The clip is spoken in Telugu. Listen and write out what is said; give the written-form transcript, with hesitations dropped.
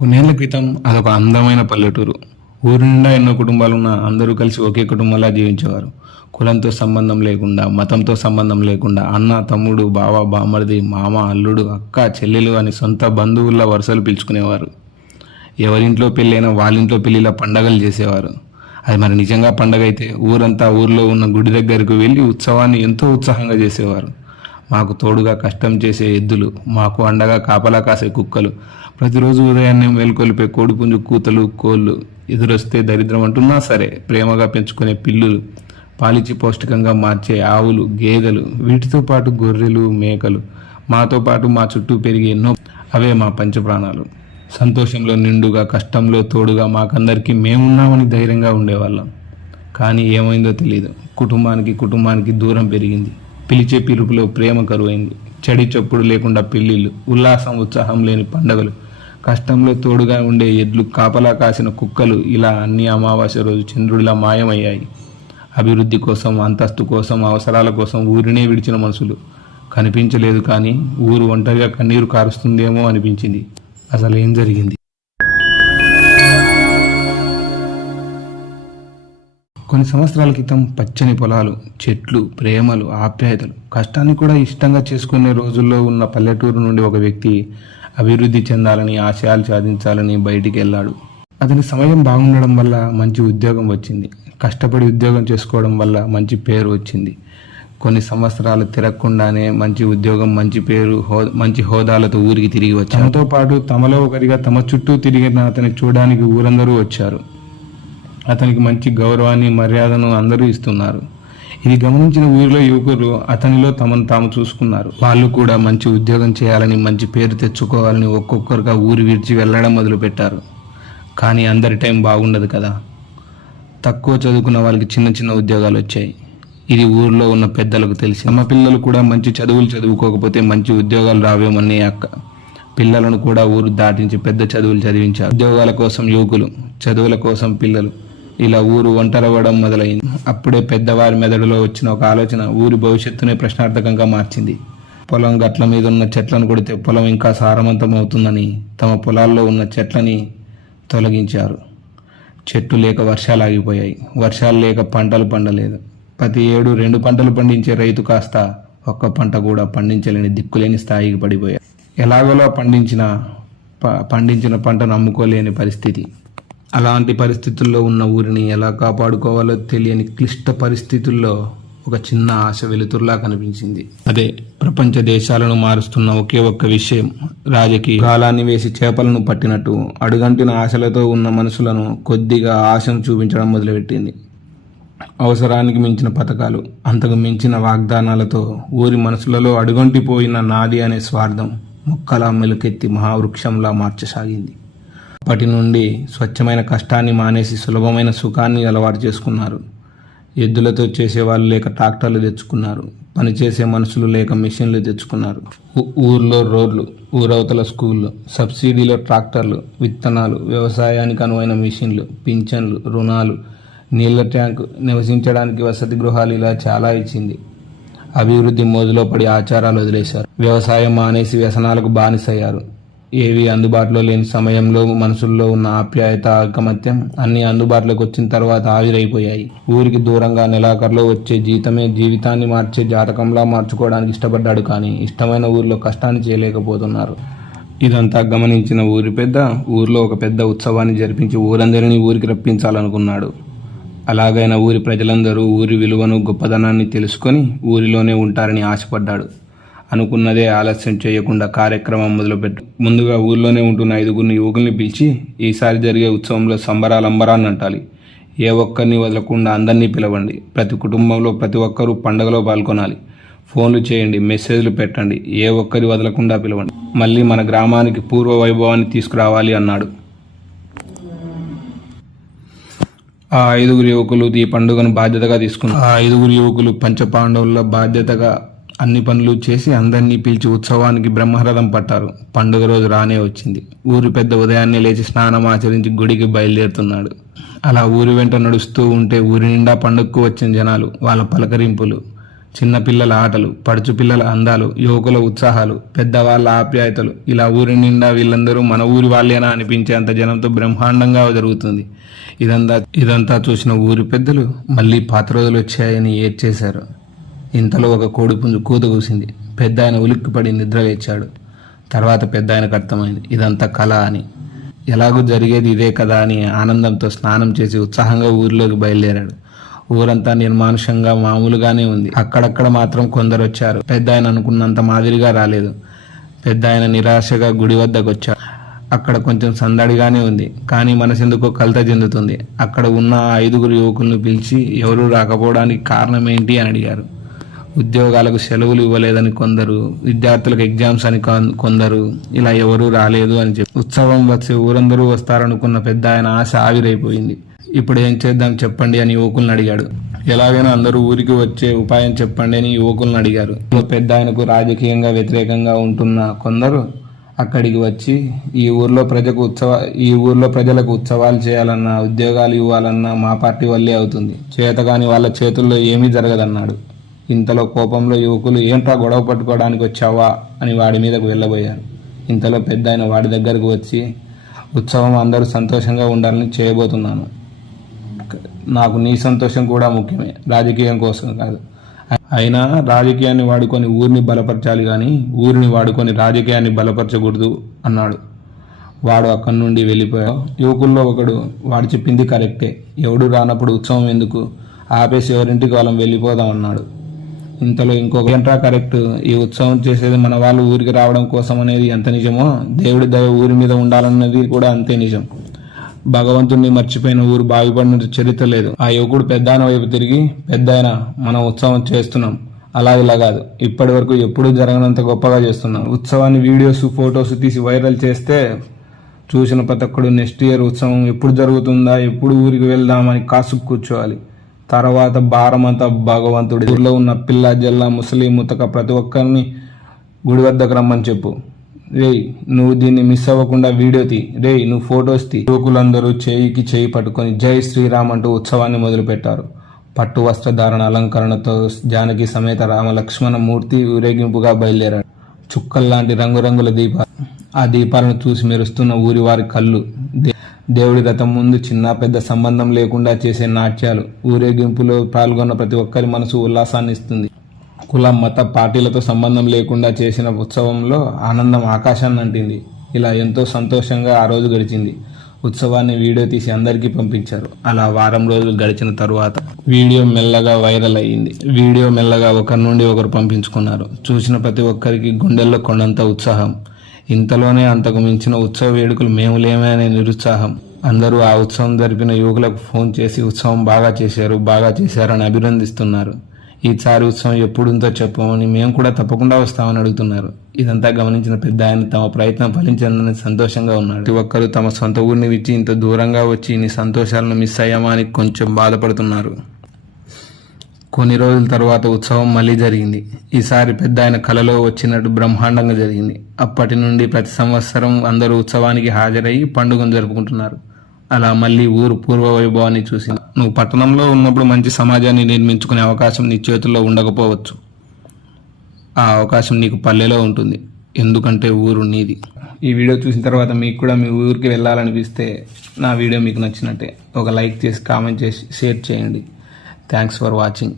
కొన్నేళ్ల క్రితం అదొక అందమైన పల్లెటూరు. ఊరి నిండా ఎన్నో కుటుంబాలున్నా అందరూ కలిసి ఒకే కుటుంబంలా జీవించేవారు. కులంతో సంబంధం లేకుండా, మతంతో సంబంధం లేకుండా అన్న, తమ్ముడు, బావ, బామర్ది, మామ, అల్లుడు, అక్క, చెల్లెలు అని సొంత బంధువుల్లా వరుసలు పిలుచుకునేవారు. ఎవరింట్లో పెళ్ళైనా వాళ్ళింట్లో పెళ్ళిలా పండగలు చేసేవారు. అది మరి నిజంగా పండగ అయితే ఊరంతా ఊర్లో ఉన్న గుడి దగ్గరకు వెళ్ళి ఉత్సవాన్ని ఎంతో ఉత్సాహంగా చేసేవారు. మాకు తోడుగా కష్టం చేసే ఎద్దులు, మాకు అండగా కాపలా కాసే కుక్కలు, ప్రతిరోజు ఉదయాన్నే మేల్కొల్పే కోడిపుంజు కూతలు, కోళ్ళు, ఎదురొస్తే దరిద్రం అంటున్నా సరే ప్రేమగా పెంచుకునే పిల్లులు, పాలిచ్చి పౌష్టికంగా మార్చే ఆవులు, గేదెలు, వీటితో పాటు గొర్రెలు, మేకలు, మాతో పాటు మా చుట్టూ పెరిగి ఎన్నో, అవే మా పంచప్రాణాలు. సంతోషంలో నిండుగా, కష్టంలో తోడుగా మాకందరికీ మేమున్నామని ధైర్యంగా ఉండేవాళ్ళం. కానీ ఏమైందో తెలియదు. కుటుంబానికి దూరం పెరిగింది. పిలిచే పిలుపులో ప్రేమ కరువైంది. చెడి చప్పుడు లేకుండా పెళ్లిళ్ళు, ఉల్లాసం ఉత్సాహం లేని పండగలు, కష్టంలో తోడుగా ఉండే ఎడ్లు, కాపలా కాసిన కుక్కలు, ఇలా అన్ని అమావాస్య రోజు చంద్రుడిలా మాయమయ్యాయి. అభివృద్ధి కోసం, అంతస్తు కోసం, అవసరాల కోసం ఊరినే విడిచిన మనుషులు కనిపించలేదు. కానీ ఊరు ఒంటరిగా కన్నీరు కారుస్తుందేమో అనిపించింది. అసలు ఏం జరిగింది? కొన్ని సంవత్సరాల క్రితం పచ్చని పొలాలు, చెట్లు, ప్రేమలు, ఆప్యాయతలు, కష్టాన్ని కూడా ఇష్టంగా చేసుకునే రోజుల్లో ఉన్న పల్లెటూరు నుండి ఒక వ్యక్తి అభివృద్ధి చెందాలని, ఆశయాలు సాధించాలని బయటికి వెళ్ళాడు. అతని సమయం బాగుండడం వల్ల మంచి ఉద్యోగం వచ్చింది. కష్టపడి ఉద్యోగం చేసుకోవడం వల్ల మంచి పేరు వచ్చింది. కొన్ని సంవత్సరాలు తిరగకుండానే మంచి ఉద్యోగం, మంచి పేరు, మంచి హోదాలతో ఊరికి తిరిగి వచ్చారు. తమతో పాటు తమలో ఒకరిగా తమ చుట్టూ తిరిగిన అతని చూడడానికి ఊరందరూ వచ్చారు. అతనికి మంచి గౌరవాన్ని, మర్యాదను అందరూ ఇస్తున్నారు. ఇది గమనించిన ఊరిలో యువకులు అతనిలో తమను తాము చూసుకున్నారు. వాళ్ళు కూడా మంచి ఉద్యోగం చేయాలని, మంచి పేరు తెచ్చుకోవాలని ఒక్కొక్కరుగా ఊరు విడిచి వెళ్ళడం మొదలుపెట్టారు. కానీ అందరి టైం బాగుండదు కదా. తక్కువ చదువుకున్న వాళ్ళకి చిన్న చిన్న ఉద్యోగాలు వచ్చాయి. ఇది ఊరిలో ఉన్న పెద్దలకు తెలిసి తమ పిల్లలు కూడా మంచి చదువులు చదువుకోకపోతే మంచి ఉద్యోగాలు రావేమని పిల్లలను కూడా ఊరు దాటించి పెద్ద చదువులు చదివించారు. ఉద్యోగాల కోసం యువకులు, చదువుల కోసం పిల్లలు, ఇలా ఊరు ఒంటరవ్వడం మొదలైంది. అప్పుడే పెద్దవారి మెదడులో వచ్చిన ఒక ఆలోచన ఊరి భవిష్యత్తునే ప్రశ్నార్థకంగా మార్చింది. పొలం గట్ల మీద ఉన్న చెట్లను కొడితే పొలం ఇంకా సారవంతం అవుతుందని తమ పొలాల్లో ఉన్న చెట్లని తొలగించారు. చెట్లు లేక వర్షాలు ఆగిపోయాయి. వర్షాలు లేక పంటలు పండలేదు. ప్రతి ఏడు 2 పంటలు పండించే రైతు కాస్త ఒక్క పంట కూడా పండించలేని దిక్కులేని స్థాయికి పడిపోయారు. ఎలాగోలా పండించిన పంటను అమ్ముకోలేని పరిస్థితి. అలాంటి పరిస్థితుల్లో ఉన్న ఊరిని ఎలా కాపాడుకోవాలో తెలియని క్లిష్ట పరిస్థితుల్లో ఒక చిన్న ఆశ వెలుతురులా కనిపించింది. అదే ప్రపంచ దేశాలను మారుస్తున్న ఒకే ఒక్క విషయం. రాజకీయ గాలాన్ని వేసి చేపలను పట్టినట్టు అడుగంటిన ఆశలతో ఉన్న మనుషులను కొద్దిగా ఆశను చూపించడం మొదలుపెట్టింది. అవసరానికి మించిన పథకాలు, అంతకు మించిన వాగ్దానాలతో ఊరి మనసులలో అడుగంటిపోయిన నాది అనే స్వార్థం మొక్కలా మెలుకెత్తి మహావృక్షంలా మార్చసాగింది. అప్పటి నుండి స్వచ్ఛమైన కష్టాన్ని మానేసి సులభమైన సుఖాన్ని అలవాటు చేసుకున్నారు. ఎద్దులతో చేసేవాళ్ళు లేక ట్రాక్టర్లు తెచ్చుకున్నారు. పనిచేసే మనుషులు లేక మిషన్లు తెచ్చుకున్నారు. ఊర్లో రోడ్లు, ఊరవతల స్కూళ్ళు, సబ్సిడీలో ట్రాక్టర్లు, విత్తనాలు, వ్యవసాయానికి అనువైన మిషన్లు, పింఛన్లు, రుణాలు, నీళ్ల ట్యాంకు, నివసించడానికి వసతి గృహాలు, ఇలా చాలా ఇచ్చింది. అభివృద్ధి మోజులో పడి ఆచారాలు వదిలేశారు. వ్యవసాయం మానేసి వ్యసనాలకు బానిసయ్యారు. ఏవి అందుబాటులో లేని సమయంలో మనుషుల్లో ఉన్న ఆప్యాయత, ఐకమత్యం అన్నీ అందుబాటులోకి వచ్చిన తర్వాత ఆవిరైపోయాయి. ఊరికి దూరంగా నెలాఖరులో వచ్చే జీతమే జీవితాన్ని మార్చే జాతకంలా మార్చుకోవడానికి ఇష్టపడ్డాడు. కానీ ఇష్టమైన ఊరిలో కష్టాన్ని చేయలేకపోతున్నారు. ఇదంతా గమనించిన ఊరి పెద్ద ఊరిలో ఒక పెద్ద ఉత్సవాన్ని జరిపించి ఊరందరినీ ఊరికి రప్పించాలనుకున్నాడు. అలాగైనా ఊరి ప్రజలందరూ ఊరి విలువను, గొప్పదనాన్ని తెలుసుకొని ఊరిలోనే ఉంటారని ఆశపడ్డాడు. అనుకున్నదే ఆలస్యం చేయకుండా కార్యక్రమం మొదలుపెట్టు. ముందుగా ఊర్లోనే ఉంటున్న 5 యువకుల్ని పిలిచి ఈసారి జరిగే ఉత్సవంలో సంబరాలంబరాన్ని అంటాలి. ఏ ఒక్కరిని వదలకుండా అందరినీ పిలవండి. ప్రతి కుటుంబంలో ప్రతి ఒక్కరూ పండుగలో పాల్గొనాలి. ఫోన్లు చేయండి, మెసేజ్లు పెట్టండి. ఏ ఒక్కరి వదలకుండా పిలవండి. మళ్ళీ మన గ్రామానికి పూర్వ వైభవాన్ని తీసుకురావాలి అన్నాడు. ఆ 5 యువకులు ఈ పండుగను బాధ్యతగా తీసుకున్నారు. ఆ 5 యువకులు పంచపాండవుల బాధ్యతగా అన్ని పనులు చేసి అందరినీ పిలిచి ఉత్సవానికి బ్రహ్మరథం పట్టారు. పండుగ రోజు రానే వచ్చింది. ఊరి పెద్ద ఉదయాన్నే లేచి స్నానం ఆచరించి గుడికి బయలుదేరుతున్నాడు. అలా ఊరి వెంట నడుస్తూ ఉంటే ఊరి నిండా పండుగకు వచ్చిన జనాలు, వాళ్ళ పలకరింపులు, చిన్న పిల్లల ఆటలు, పడుచు పిల్లల అందాలు, యువకుల ఉత్సాహాలు, పెద్దవాళ్ళ ఆప్యాయతలు, ఇలా ఊరి నిండా వీళ్ళందరూ మన ఊరి వాళ్ళేనా అనిపించేంత జనంతో బ్రహ్మాండంగా జరుగుతుంది. ఇదంతా చూసిన ఊరి పెద్దలు మళ్ళీ పాత రోజులు వచ్చాయని ఏడ్చేశారు. ఇంతలో ఒక కోడిపుంజు కూత కూసింది. పెద్ద ఆయన ఉలిక్కిపడి నిద్ర లేచాడు. తర్వాత పెద్ద ఆయనకు అర్థమైంది ఇదంతా కళ అని. ఎలాగూ జరిగేది ఇదే కదా అని ఆనందంతో స్నానం చేసి ఉత్సాహంగా ఊరిలోకి బయలుదేరాడు. ఊరంతా నిర్మానుషంగా మామూలుగానే ఉంది. అక్కడక్కడ మాత్రం కొందరు వచ్చారు. పెద్ద ఆయన అనుకున్నంత మాదిరిగా రాలేదు. పెద్ద ఆయన నిరాశగా గుడి వద్దకు వచ్చాడు. అక్కడ కొంచెం సందడిగానే ఉంది, కానీ మనసెందుకో కలత చెందుతుంది. అక్కడ ఉన్న 5 యువకులను పిలిచి ఎవరూ రాకపోవడానికి కారణం ఏంటి అని అడిగారు. ఉద్యోగాలకు సెలవులు ఇవ్వలేదని కొందరు, విద్యార్థులకు ఎగ్జామ్స్ అని కొందరు, ఇలా ఎవరూ రాలేదు అని చెప్పి ఉత్సవం వచ్చే ఊరందరూ వస్తారనుకున్న పెద్ద ఆయన ఆశ ఆవిరైపోయింది. ఇప్పుడు ఏం చేద్దాం చెప్పండి అని యువకులను అడిగాడు. ఎలాగైనా అందరూ ఊరికి వచ్చే ఉపాయం చెప్పండి అని యువకులను అడిగారు. పెద్ద ఆయనకు రాజకీయంగా వ్యతిరేకంగా ఉంటున్న కొందరు అక్కడికి వచ్చి ఈ ఊర్లో ప్రజలకు ఉత్సవాలు చేయాలన్నా, ఉద్యోగాలు ఇవ్వాలన్నా మా పార్టీ వల్లే అవుతుంది, చేతగాని వాళ్ళ చేతుల్లో ఏమీ జరగదన్నాడు. ఇంతలో కోపంలో యువకులు ఏంట్రా గొడవ పట్టుకోవడానికి వచ్చావా అని వాడి మీదకు వెళ్ళబోయారు. ఇంతలో పెద్ద ఆయన వాడి దగ్గరకు వచ్చి ఉత్సవం అందరూ సంతోషంగా ఉండాలని చేయబోతున్నాను. నాకు నీ సంతోషం కూడా ముఖ్యమే, రాజకీయం కోసం కాదు. అయినా రాజకీయాన్ని వాడుకొని ఊరిని బలపరచాలి కానీ ఊరిని వాడుకొని రాజకీయాన్ని బలపరచకూడదు అన్నాడు. వాడు అక్కడి నుండి వెళ్ళిపోయాడు. యువకుల్లో ఒకడు వాడు చెప్పింది కరెక్టే, ఎవడు రానప్పుడు ఉత్సవం ఎందుకు, ఆపేసి ఎవరింటికి వాళ్ళం వెళ్ళిపోదాం అన్నాడు. ఇంతలో ఇంకొక ఏంట్రా కరెక్ట్, ఈ ఉత్సవం చేసేది మన వాళ్ళు ఊరికి రావడం కోసం అనేది ఎంత నిజమో దేవుడి దయ ఊరి మీద ఉండాలన్నది కూడా అంతే నిజం. భగవంతుణ్ణి మర్చిపోయిన ఊరు బాగుపడిన చరిత్ర లేదు. ఆ యువకుడు పెద్దాయన వైపు తిరిగి, పెద్దాయన మనం ఉత్సవం చేస్తున్నాం, అలా ఇలా కాదు, ఇప్పటి వరకు ఎప్పుడూ జరగనంత గొప్పగా చేస్తున్నాం. ఉత్సవాన్ని వీడియోస్ ఫొటోస్ తీసి వైరల్ చేస్తే చూసిన ప్రతి ఒక్కడు నెక్స్ట్ ఇయర్ ఉత్సవం ఎప్పుడు జరుగుతుందా, ఎప్పుడు ఊరికి వెళ్దామని కాసుకు కూర్చోవాలి. తర్వాత భారమంతా భగవంతుడి. ఊర్లో ఉన్న పిల్ల జల్ల ముసలి ముతక ప్రతి ఒక్కరిని గుడి వద్దకు రమ్మని చెప్పు. రేయ్ నువ్వు దీన్ని మిస్ అవ్వకుండా వీడియో తీ, రేయ్ నువ్వు ఫొటోస్ తీ. యువకులందరూ చేయికి చేయి పట్టుకొని జై శ్రీరామ్ అంటూ ఉత్సవాన్ని మొదలుపెట్టారు. పట్టు వస్త్రధారణ అలంకరణతో జానకి సమేత రామ లక్ష్మణ మూర్తి ఊరేగింపుగా బయలుదేరాడు. చుక్కల్లాంటి రంగురంగుల దీపాలు, ఆ దీపాలను చూసి మెరుస్తున్న ఊరి వారి కళ్ళు, దేవుడి రథం ముందు చిన్న పెద్ద సంబంధం లేకుండా చేసే నాట్యాలు, ఊరేగింపులో పాల్గొన్న ప్రతి ఒక్కరి మనసు ఉల్లాసాన్ని ఇస్తుంది. కులం మత పార్టీలతో సంబంధం లేకుండా చేసిన ఉత్సవంలో ఆనందం ఆకాశాన్ని అంటింది. ఇలా ఎంతో సంతోషంగా ఆ రోజు గడిచింది. ఉత్సవాన్ని వీడియో తీసి అందరికీ పంపించారు. అలా వారం రోజులు గడిచిన తరువాత వీడియో మెల్లగా వైరల్ అయ్యింది. వీడియో మెల్లగా ఒకరి నుండి ఒకరు పంపించుకున్నారు. చూసిన ప్రతి ఒక్కరికి గుండెల్లో కొండంత ఉత్సాహం. ఇంతలోనే అంతకు మించిన ఉత్సవ వేడుకలు మేము లేమే అనే నిరుత్సాహం. అందరూ ఆ ఉత్సవం జరిపిన యువకులకు ఫోన్ చేసి ఉత్సవం బాగా చేశారు అని అభినందిస్తున్నారు. ఈసారి ఉత్సవం ఎప్పుడుందో చెప్పమని, మేము కూడా తప్పకుండా వస్తామని అడుగుతున్నారు. ఇదంతా గమనించిన పెద్ద ఆయన తమ ప్రయత్నం ఫలించిందని సంతోషంగా ఉన్నాడు. ప్రతి ఒక్కరూ తమ సొంత ఊరిని విచ్చి ఇంత దూరంగా వచ్చి ఇన్ని సంతోషాలను మిస్ అయ్యామా అని కొంచెం బాధపడుతున్నారు. కొన్ని రోజుల తర్వాత ఉత్సవం మళ్ళీ జరిగింది. ఈసారి పెద్ద ఆయన కలలో వచ్చినట్టు బ్రహ్మాండంగా జరిగింది. అప్పటి నుండి ప్రతి సంవత్సరం అందరూ ఉత్సవానికి హాజరయ్యి పండుగను జరుపుకుంటున్నారు. అలా మళ్ళీ ఊరు పూర్వ వైభవాన్ని చూసింది. నువ్వు పట్టణంలో ఉన్నప్పుడు మంచి సమాజాన్ని నిర్మించుకునే అవకాశం నీ చేతుల్లో ఉండకపోవచ్చు. ఆ అవకాశం నీకు పల్లెలో ఉంటుంది, ఎందుకంటే ఊరు నీది. ఈ వీడియో చూసిన తర్వాత మీకు కూడా మీ ఊరికి వెళ్ళాలనిపిస్తే నా వీడియో మీకు నచ్చినట్టే ఒక లైక్ చేసి, కామెంట్ చేసి, షేర్ చేయండి. Thanks for watching.